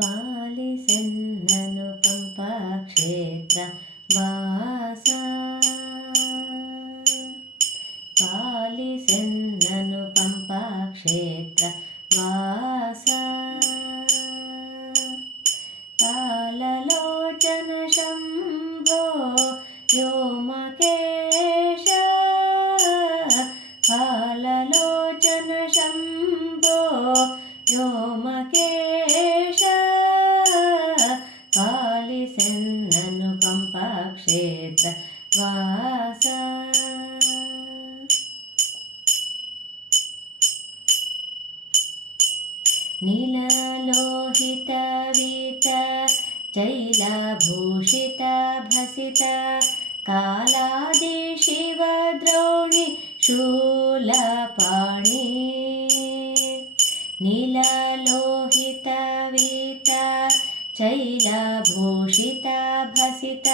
ಪಾಲಿಸೆನ್ನನು ಪಂಪಕ್ಷೇತ್ರ ವಾಸ ಪಾಲಿಸೆನ್ನನು ಪಂಪಕ್ಷೇತ್ರ ವಾಸ ಕಾಲಲೋಚನ ಶಂಭೋ ವ್ಯೋಮಕೇಶ ಕಾಲಲೋಚನ ಶಂಭೋ ವ್ಯೋಮಕೇಶ ಪಾಲಿಸೆನ್ನನು ಪಂಪಕ್ಷೇತ್ರ ವಾಸ ನೀಲಲೋಹಿತ ವೀತ ಜೈಲಭೂಷಿತ ಭಸಿತ ಕಾಲಾದಿ ಶಿವ ದ್ರೋಣಿ ಶೂಲಪಾಣಿ ನೀಲಲೋಹಿತ ವೀತ ಜೈಲಭೂಷಿತ ಭಸಿತ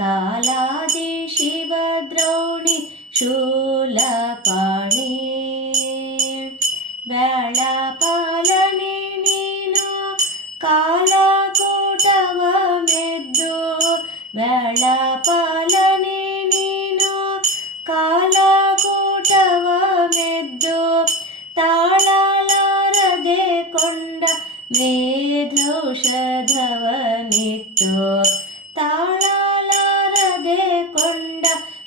ಕಾಲಾದಿ ಶಿವ ದ್ರೋಣಿ ಶೂಲಪಾಣಿ ವ್ಯಾಳಪಾಲನೆ ನೀನು ಕಾಲಕೂಟವ ಮೆದ್ದು ವ್ಯಾಳಪಾಲನೆ ನೀನು ಕಾಲಕೂಟವ ಮೆದ್ದು ತಾಳಲಾರದೆ ಕೊಂಡ ಮೇಧೌಷಧವನಿತ್ತು ತಾಳಲಾರದೆ ಕೊಂಡ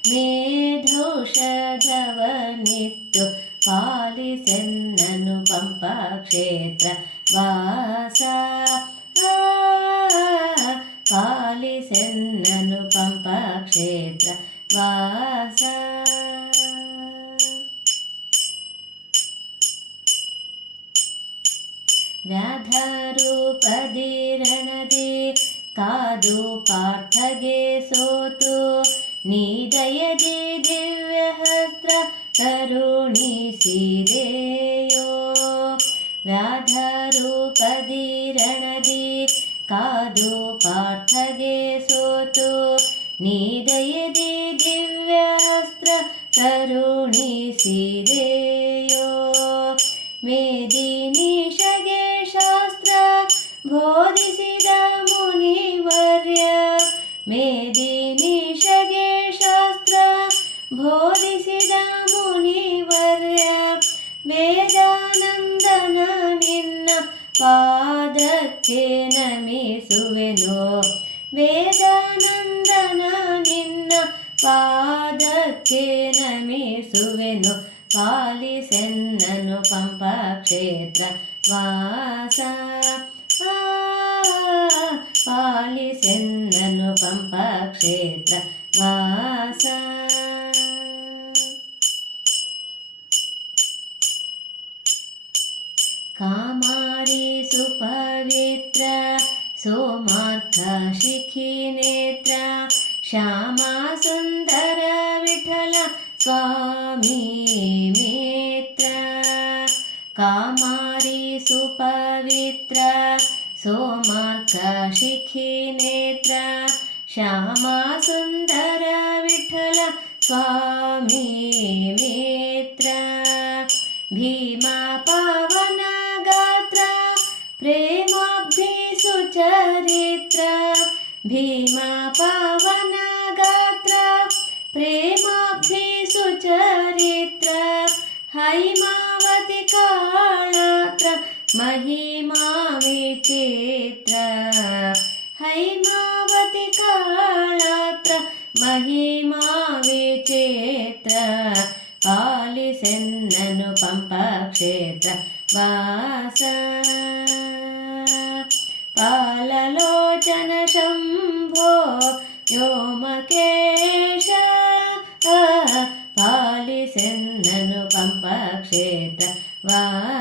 ಮೇಧೌಷಧವನಿತ್ತು ಪಾಲಿಸೆನ್ನನು ಪಂಪಕ್ಷೇತ್ರ ವಾಸ ಪಾಲಿಸೆನ್ನನು ಪಂಪಕ್ಷೇತ್ರ ವಾಸ ವ್ಯಾಧರೂಪದಿ ರಣದಿ ಕಾದು ಪಾರ್ಥಗೆ ಸೋತು ನೀದಯದಿ ದಿವ್ಯಹಸ್ತ್ರ ಕರುಣಿಸಿದೆಯೋ ವ್ಯಾಧರೂಪದಿ ರಣದಿ ಕಾದು ಪಾರ್ಥಗೆ ಸೋತು ನೀದಯದಿ ದಿವ್ಯಾಸ್ತ್ರ ಕರುಣಿಸಿದೆಯೋ ಮೇದಿನೀಶಗೆ ಶಾಸ್ತ್ರ ಬೋಧಿಸಿದ ಮುನಿವರ್ಯ ಮೇದಿನೀಶಗೆ ಶಾಸ್ತ್ರ ಬೋಧಿಸಿದ ಮುನಿವರ್ಯ ವೇದಾನಂದನ ನಿನ್ನ ಪಾದಕ್ಕೆ ನಮಿಸುವೆನೋ ವೇದಾನಂದನ ನಿನ್ನ ಪಾದಕ್ಕೆ ನಮಿಸುವೆನೋ ಪಾಲಿಸೆನ್ನನು ಪಂಪಕ್ಷೇತ್ರ ವಾಸ ಪಾಲಿಸೆನ್ನನು ಪಂಪಕ್ಷೇತ್ರ ವಾಸ ಕಾಮಾರಿ ಸುಪವಿತ್ರ ಸೋಮಾರ್ಥ ಶಿಖಿ ನೇತ್ರ ಶ್ಯಾಮ ಸುಂದರ ವಿಠಲ ಸ್ವಾಮಿ ಮಿತ್ರ ಕಾಮಾರಿ ಸುಪವಿತ್ರ ಸೋಮಾರ್ಥ ಶಿಖಿ ನೇತ್ರ ಶ್ಯಾಮ ಸುಂದರ ವಿಠಲ ಸ್ವಾಮಿ ಮಿತ್ರ ಭೀಮಾ ಪಾವನ ಗಾತ್ರ ಪ್ರೇಮಾಬ್ಧಿ ಸುಚರಿತ್ರ ಭೀಮಾ ಪಾವನ ಗಾತ್ರ ಪ್ರೇಮಾಬ್ಧಿ ಸುಚರಿತ್ರ ಹೈಮಾವತಿ ಕಾಳಾತ್ರ ಮಹಿಮಾ ವಿಚಿತ್ರ ಹೈಮಾವತಿ ಕಾಳಾತ್ರ ಮಹಿಮಾ ವಿಚಿತ್ರ ಪಾಲಿಸೆನ್ನನು ಪಂಪಕ್ಷೇತ್ರ ವಾಸ ಪಾಲಲೋಚನ ಶಂಭೋ ವ್ಯೋಮಕೇಶ ಪಾಲಿಸೆನ್ನನು ಪಂಪಕ್ಷೇತ್ರ ವಾಸ